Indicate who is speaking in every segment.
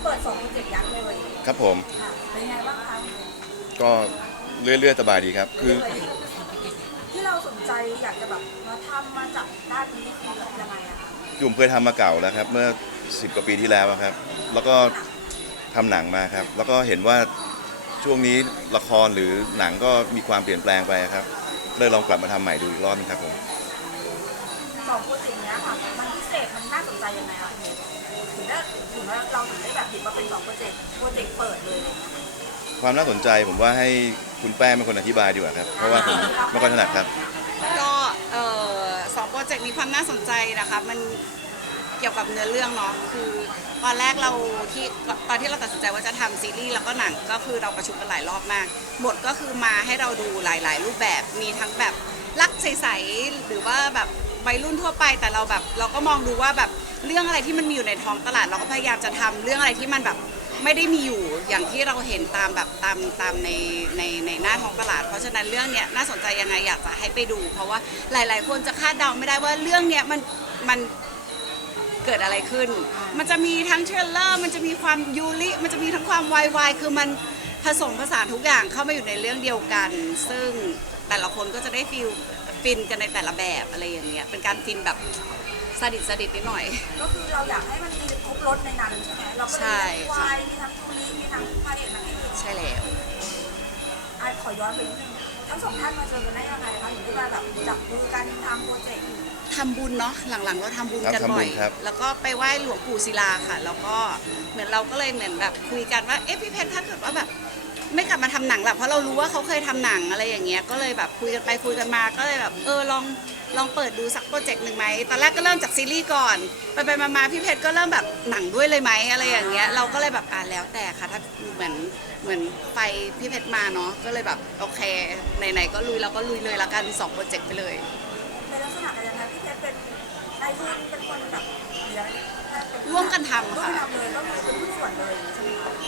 Speaker 1: เปิด2 โปรเจกต์ยักษ์เลย
Speaker 2: ครับผม
Speaker 1: ค่ะเป็นไงบ้างคะ
Speaker 2: ก็เรื่อยๆสบายดีครับคือ
Speaker 1: ที่เราสนใจอยากจะแบบมาทำมาจากด้านนี้คือยังไงอะคะ
Speaker 2: ผมเคยทำมาเก่าแล้วครับเมื่อ10 กว่าปีที่แล้วครับแล้วก็ทำหนังมาครับแล้วก็เห็นว่าช่วงนี้ละครหรือหนังก็มีความเปลี่ยนแปลงไปครับเลยลองกลับมาทำใหม่ดูอีกรอบนึงครับผม
Speaker 1: 2 โปรเจกต์เนี้ยค่ะมันพิเศษมันน่าสนใจยังไงคะถึงว่าเราถึงได้แบบหยิบมาเป็น2 โปรเจกต์เปิดเลย
Speaker 2: ความน่าสนใจผมว่าให้คุณแป้งเป็นคนอธิบายดีกว่าครับเพราะว่าผมไม่ค่อยถนัดครับ
Speaker 3: ก็2 โปรเจกต์มีความน่าสนใจนะคะมันเกี่ยวกับเนื้อเรื่องเนาะคือตอนแรกเราตอนที่เราตัดสินใจว่าจะทำซีรีส์แล้วก็หนังก็คือเราประชุมกันหลายรอบมากบทก็คือมาให้เราดูหลายๆรูปแบบมีทั้งแบบรักใสๆหรือว่าแบบวัยรุ่นทั่วไปแต่เราก็มองดูว่าแบบเรื่องอะไรที่มันมีอยู่ในท้องตลาดเราก็พยายามจะทำเรื่องอะไรที่มันแบบไม่ได้มีอยู่อย่างที่เราเห็นตามแบบตามในหน้าท้องตลาดเพราะฉะนั้นเรื่องเนี้ยน่าสนใจยังไงอยากจะให้ไปดู เพราะว่าหลายๆคนจะคาดเดาไม่ได้ว่าเรื่องเนี้ยมันเกิดอะไรขึ้นมันจะมีทั้งเทรลเลอร์มันจะมีความยูริมันจะมีทั้งความวายคือมันผสมผสานทุกอย่างเข้ามาอยู่ในเรื่องเดียวกันซึ่งแต่ละคนก็จะได้ฟินกันในแต่ละแบบอะไรอย่างเงี้ยเป็นการฟินแบบสดิดนิดหน่อย
Speaker 1: ก็คือเราอยากให้มันมีครบรสในนั้นใช่ไหมเราก็เลยมีทั้งวายมีทั้งทูริมีทั้งพระเอกนางเอก
Speaker 3: ใช่แล้ว
Speaker 1: ขอย้อนไปนิดนึงทั้ง2 ท่านมาเจอกันได้ยังไงคะถึงได้มาแบบจับมือกันทำโปรเจกต์
Speaker 3: ทำบุญเนาะหลังๆเราทำบุญกันบ่อยแล้วก็ไปไหว้หลวงปู่ศิลาค่ะแล้วก็เหมือนเราก็เลยเหมือนแบบคุยกันว่าเอ๊ะพี่เพชรถ้าเกิดว่าแบบไม่กลับมาทำหนังหรอกเพราะเรารู้ว่าเขาเคยทำหนังอะไรอย่างเงี้ยก็เลยแบบคุยกันไปคุยกันมาก็เลยแบบลองเปิดดูสักโปรเจกต์หนึ่งไหมตอนแรกก็เริ่มจากซีรีส์ก่อนไปมาพี่เพชรก็เริ่มแบบหนังด้วยเลยไหมอะไรอย่างเงี้ยเราก็เลยแบบแล้วแต่ค่ะถ้าเหมือนไฟพี่เพชรมาเนาะก็เลยแบบโอเคไหนๆก็ลุยเราก็ลุยเลยละกัน2 โปรเจกต์ไปเลย
Speaker 1: ในลักษณะอะไรยังไงพี่เพชรเป็นนายทุนเป็นคนแบบ
Speaker 3: ร่วมกันทำค่ะ
Speaker 1: ร่วมกันทำเลยก็คือเป็นผู้ส่วนเลยใช่ไหมคะ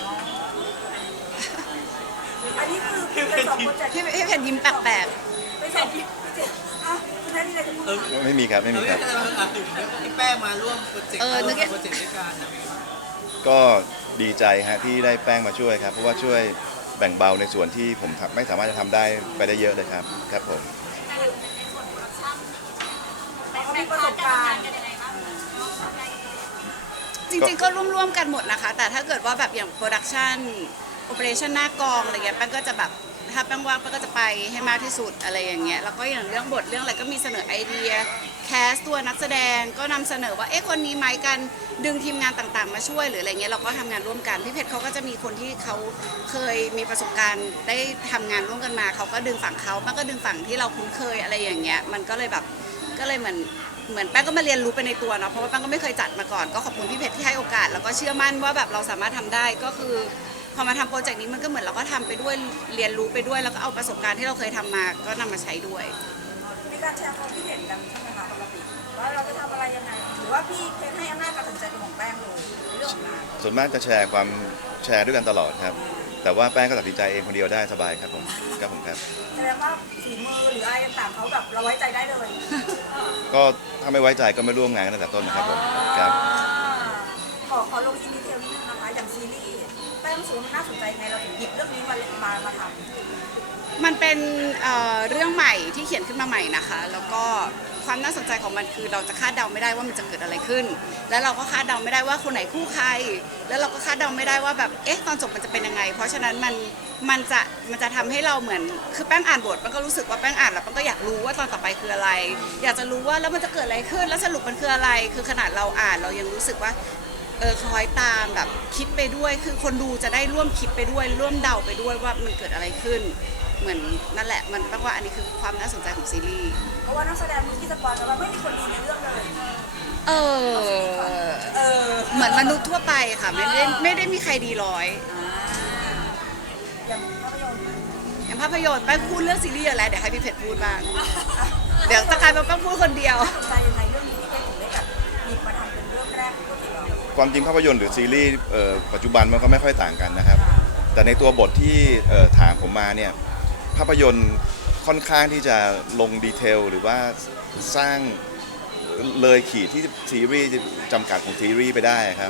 Speaker 1: อันนี้คือเป็น2 โปรเจกต์
Speaker 3: พี่เพชรยิ้มแปลก
Speaker 1: เป็น2 โปรเจกต์คุณแม่มีอะไรจะพูด
Speaker 2: ไม่มีครับไม่มีครับ
Speaker 4: พี่แป้งมาร่วมโปรเจกต์โปรเจกต์ด้วยกันนะ
Speaker 2: ก็ดีใจฮะที่ได้แป้งมาช่วยครับเพราะว่าช่วยแบ่งเบาในส่วนที่ผมไม่สามารถจะทำได้ไปได้เยอะเลยครับครับผม
Speaker 1: เขามีประสบการณ์
Speaker 3: จริงๆก็ร่วมกันหมดนะคะแต่ถ้าเกิดว่าแบบอย่างโปรดักชันโอเปอเรชั่นหน้ากองอะไรเงี้ยแป้งก็จะแบบถ้าแป้งว่างแป้งก็จะไปให้มากที่สุดอะไรอย่างเงี้ยแล้วก็อย่างเรื่องบทเรื่องอะไรก็มีเสนอไอเดียแคสตัวนักแสดงก็นำเสนอว่าคนนี้ไหมกันดึงทีมงานต่างๆมาช่วยหรืออะไรเงี้ยเราก็ทำงานร่วมกันพี่เพชรเขาก็จะมีคนที่เขาเคยมีประสบการณ์ได้ทำงานร่วมกันมาเขาก็ดึงฝั่งเขาแป้งก็ดึงฝั่งที่เราคุ้นเคยอะไรอย่างเงี้ยมันก็เลยแบบก็เลยเหมือนแป้งก็มาเรียนรู้ไปในตัวเนาะเพราะว่าแป้งก็ไม่เคยจัดมาก่อนก็ขอบคุณพี่เพชรที่ให้โอกาสแล้วก็เชื่อมั่นว่าแบบเราสามารถทำได้ก็คือพอมาทำโปรเจกต์นี้มันก็เหมือนเราก็ทำไปด้วยเรียนรู้ไปด้วยแล้วก็เอาประสบการณ์ที่เราเคยทำมาก็นำมาใช้ด้วย
Speaker 1: มีการแชร์ความคิดเห็นกันใช่ไหมคะปกติว่าเราจะทำอะไรยังไงหรือว่าพี่เพชรให้อำนาจการตัดสินใจเป็นของแป้งเลยเรื่องของงาน
Speaker 2: ส่วนมากจะแชร์ด้วยกันตลอดครับแต่ว่าแป้งก็ตัดสินใจเองคนเดียวได้สบายครับผมครับ
Speaker 1: แสดงว่าฝีมือหรืออะไรต่างๆเขาแบบเราไว้ใจได้เลย
Speaker 2: ก็ถ้าไม่ไว้ใจก็ไม่ร่วมงานกันตั้งแต่ต้นนะครับผมครับ
Speaker 1: ขอลงอินดีเทลนิดนึงนะคะอย่างซีรีส์แป้งรู้สึกว่ามันน่าสนใจไงเราถึงหยิบเรื่องนี้มาทำ
Speaker 3: มันเป็นเรื่องใหม่ที่เขียนขึ้นมาใหม่นะคะแล้วก็ความน่าสนใจของมันคือเราจะคาดเดาไม่ได้ว่ามันจะเกิดอะไรขึ้นแล้วเราก็คาดเดาไม่ได้ว่าคนไหนคู่ใครแล้วเราก็คาดเดาไม่ได้ว่าแบบตอนจบมันจะเป็นยังไงเพราะฉะนั้นมันจะทำให้เราเหมือนคือแป้งอ่านบทมันก็รู้สึกว่าแป้งอ่านแล้วแป้งก็อยากรู้ว่าตอนต่อไปคืออะไรอยากจะรู้ว่าแล้วมันจะเกิดอะไรขึ้นแล้วสรุปมันคืออะไรคือขนาดเราอ่านเรายังรู้สึกว่าคล้อยตามแบบคิดไปด้วยคือคนดูจะได้ร่วมคิดไปด้วยร่วมเดาไปด้วยว่ามันเกิดอะไรขึ้นเหมือนนั่นแหละมันแปลว่าอันนี้คือความน่าสนใจของซีรีส์
Speaker 1: เพราะว่านักแสดงที่สปอยล์ว่าไม่มีคนดีในเรื่องเลย
Speaker 3: เหมือนมนุษย์ทั่วไปค่ะไม่ได้มีใครดีร้อยอย่างภาพยนตร์ไปพูดเรื่องซีรีส์อะไรเดี๋ยวให้พี่เพชรพูดบ้างเดี๋ยวตะการมาพูดคนเดียว
Speaker 1: สนใจยังไงเรื่องนี้พี่เพชรถึงได้แบบหยิบมาทำเป็นเรื่องแรกของตัวเรา
Speaker 2: ความจริงภาพยนตร์หรือซีรีส์ปัจจุบันมันก็ไม่ค่อยต่างกันนะครับแต่ในตัวบทที่ถามผมมาเนี่ยภาพยนตร์ค่อนข้างที่จะลงดีเทลหรือว่าสร้างเลยขีดที่ซีรีส์จำกัดของซีรีส์ไปได้ครับ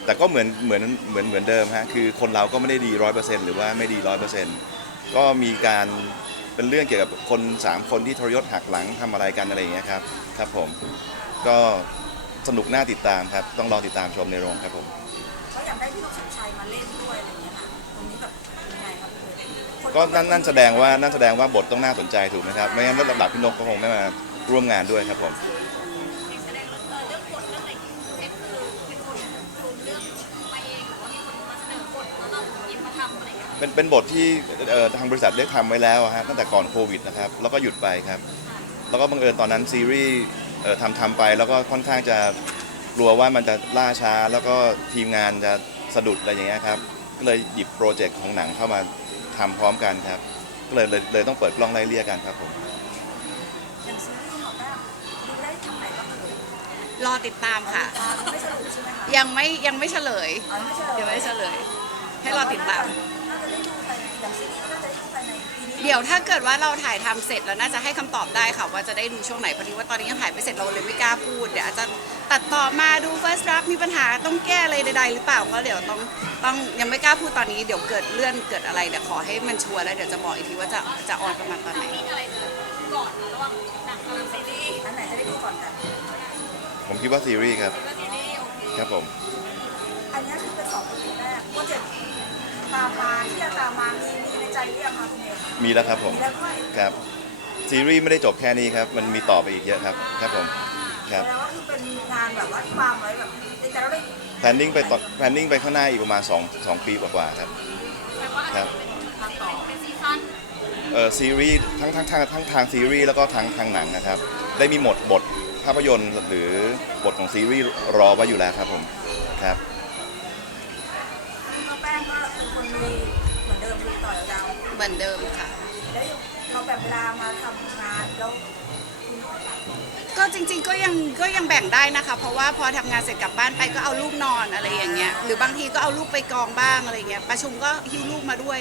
Speaker 2: แต่ก็เหมือนเดิมฮะคือคนเราก็ไม่ได้ดี100%หรือว่าไม่ดี100%ก็มีการเป็นเรื่องเกี่ยวกับคน3คนที่ทรยศหักหลังทำอะไรกันอะไรอย่างเงี้ยครับครับผมก็สนุกน่าติดตามครับต้องรอติดตามชมในโรงครับผม
Speaker 1: เขาอยากได้พี่นกชัดชัยมาเล่นด้วยอะไรอย่างเงี้ยค่ะตรงนี้แบบยังไงครับพี่
Speaker 2: ก็นั่นแสดงว่าบทต้องน่าสนใจถูกไหมครับไม่งั้นระดับพี่นกก็คงไม่มาร่วมงานด้วยครับผม
Speaker 5: แสดงเรื่องบทเรื่องอะไรเอ็มคือเป็นคนรู้เรื่องมาเองหรือว่ามีคนมาเสนอบทแล้วเราหยิบมาทำอะไรอย่างเงี้ย
Speaker 2: เป็นบทที่ทางบริษัทได้ทำไว้แล้วอะฮะตั้งแต่ก่อนโควิดนะครับแล้วก็หยุดไปครับแล้วก็บังเอิญตอนนั้นซีรีส์ทำไปแล้วก็ค่อนข้างจะกลัวว่ามันจะล่าช้าแล้วก็ทีมงานจะสะดุดอะไรอย่างเงี้ยครับก็เลยหยิบโปรเจกต์ของหนังเข้ามาทำพร้อมกันครับก็เลยต้องเปิดกล้องไล่เลี่ยกันครับผม
Speaker 1: อย่างซีรีส์ของแม่ดูได้ทางไหนบ้างเอ่ย
Speaker 3: รอติดตามค่ะ
Speaker 1: ไม่สรุปใช่ไหมคะ
Speaker 3: ยังไม่เฉลย
Speaker 1: อ๋อไม่ใช่
Speaker 3: ยังไม่เฉลย ให้รอติดตาม
Speaker 1: น่าจะได้ดูภายในอย่างซีรีส์ก็น่าจะได้ดูภายในปีนี้
Speaker 3: เดี๋ยวถ้าเกิดว่าเราถ่ายทำเสร็จแล้วน่าจะให้คำตอบได้ค่ะว่าจะได้ดูช่วงไหนพอดีว่าตอนนี้ยังถ่ายไม่เสร็จเราเลยไม่กล้าพูดเดี๋ยวอาจจะตัดต่อมาดู first draft มีปัญหาต้องแก้อะไรใดๆหรือเปล่าก็เดี๋ยวต้องยังไม่กล้าพูดตอนนี้เดี๋ยวเกิดเลื่อนเกิดอะไรเดี๋ยวขอให้มันชัวร์แล้วเดี๋ยวจะบอกอีกทีว่าจะออนประมาณตอนไหน
Speaker 5: มีอะไรก่อนระหว่างหนังกับซีรีส์
Speaker 1: อันไหนจะได้ดูก่อนกัน
Speaker 2: ผมคิดว่าซีรีส์ครับ
Speaker 5: ก็ซีรีส์โอเค
Speaker 2: ครับผม
Speaker 1: อันนี้คือเป็น2โปรเจกต์แรกโปรเจกต์ตามมาที่จะตามมามีในใจหรือยังคะคุณเมย์
Speaker 2: มีแล้วครับผม
Speaker 1: มีแล้วด้วย
Speaker 2: ครับซีรีส์ไม่ได้จบแค่นี้ครับมันมีต่อไปอีกเยอะครับครับผมครับ
Speaker 1: แปลว่าคือเป็นงานแบบว่าที่วางไว้แบบในใจเราได้
Speaker 2: แพลนนิ่งไปข้างหน้าอีกประมาณ2 ปีกว่าๆครับ
Speaker 5: แปลว่าอาจ
Speaker 2: ครั
Speaker 5: จะ
Speaker 2: บ
Speaker 5: เป็นซีซั่น
Speaker 2: ซีรีส์ทั้งทางซีรีส์แล้วก็ทางหนังนะครับได้มีบทภาพยนตร์หรือบทของซีรีส์รอไว้อยู่แล้วครับผมครับ
Speaker 1: น้องแป้งก็เป็นคนมีเหมือนเดิมมีต่อยาว
Speaker 3: เหมือนเดิมค่ะ
Speaker 1: แล้วเราแบ่งเวลามาทำงานแล้ว
Speaker 3: ก็จริงๆก็ยังแบ่งได้นะคะ เพราะว่าพอทำงานเสร็จกลับบ้านไปก็เอาลูกนอนอะไรอย่างเงี้ยหรือบางทีก็เอาลูกไปกองบ้างอะไรเงี้ยประชุมก็หิ้วลูกมาด้วย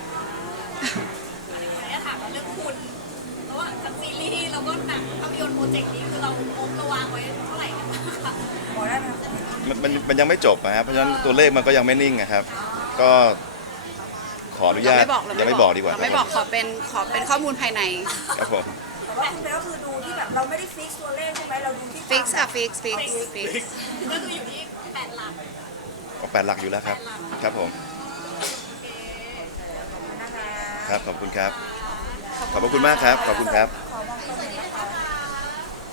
Speaker 5: อยากถามเรื่องคุณระหว่างทั้งซีรีส์แล้วก็หนังภาพยนตร์โปรเจกต์นี้คือเราระวางไว้เท่าไหร่กันบ้างคะ
Speaker 1: บอกได้ไหมคะ
Speaker 2: มันยังไม่จบนะครับเพราะฉะนั้นตัวเลขมันก็ยังไม่นิ่งนะครับ ก็ขออนุญาตยังไม่บอกดีกว่า
Speaker 3: เราไม่บอกขอเป็นข้อมูลภายใน
Speaker 2: ครับผม
Speaker 1: แต่ว่าคุณเบลก็คือดูที่แบบเราไม่ได้ฟิกตัวเลขใช่ไหมเราดูที่
Speaker 3: ฟิกซ์ค่ะฟิกซ์
Speaker 5: ก็คืออยู่ที่8 หลัก
Speaker 2: ออก8 หลักอยู่แล้วครับครับผม
Speaker 1: นะคะ
Speaker 2: ครับขอบคุณครับขอบพระคุณมากครับขอบคุณครับ
Speaker 1: ขอมองตรงนี้นะคะ